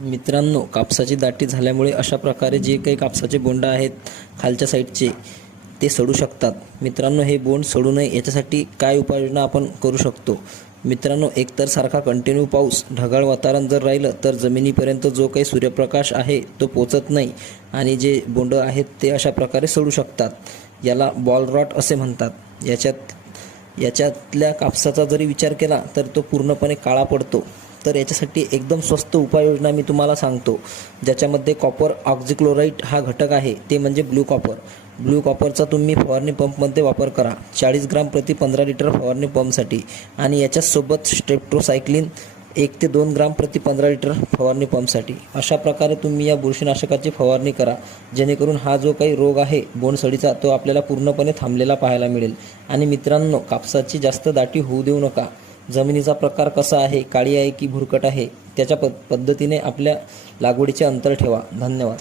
मित्रांनो कापसाची दाटी झाल्यामुळे अशा प्रकारे जे काही कापसाचे बोंड आहेत खालच्या साईडचे ते सडू शकतात. मित्रांनो हे बोंड सडू नये याच्यासाठी काय उपाययोजना आपण करू शकतो? मित्रांनो एकतर सारखा कंटिन्यू पाऊस ढगाळ वातावरण जर राहिलं तर जमिनीपर्यंत जो काही सूर्यप्रकाश आहे तो पोचत नाही आणि जे बोंड आहेत ते अशा प्रकारे सडू शकतात. याला बॉल रॉट असे म्हणतात. याच्यात याच्यातल्या कापसाचा जरी विचार केला तर तो पूर्णपणे काळा पडतो. तर याच्यासाठी एकदम स्वस्त उपाययोजना मी तुम्हाला सांगतो. ज्याच्यामध्ये कॉपर ऑक्झिक्लोराईट हा घटक आहे ते म्हणजे ब्लू कॉपर ब्लू कॉपरचा तुम्ही फवारणी पंपमध्ये वापर करा. चाळीस ग्राम प्रति पंधरा लिटर फवारणी पंपसाठी आणि याच्यासोबत स्ट्रेप्टोसायक्लिन एक ते दोन ग्राम प्रति पंधरा लिटर फवारणी पंपसाठी अशा प्रकारे तुम्ही या बुरशीनाशकाची फवारणी करा. जेणेकरून हा जो काही रोग आहे बोंडसडीचा तो आपल्याला पूर्णपणे थांबलेला पाहायला मिळेल. आणि मित्रांनो कापसाची जास्त दाटी होऊ देऊ नका. जमिनीचा प्रकार कसा आहे काळी आहे की भुरकट आहे त्याच्या प पद्धतीने आपल्या लागवडीचे अंतर ठेवा. धन्यवाद.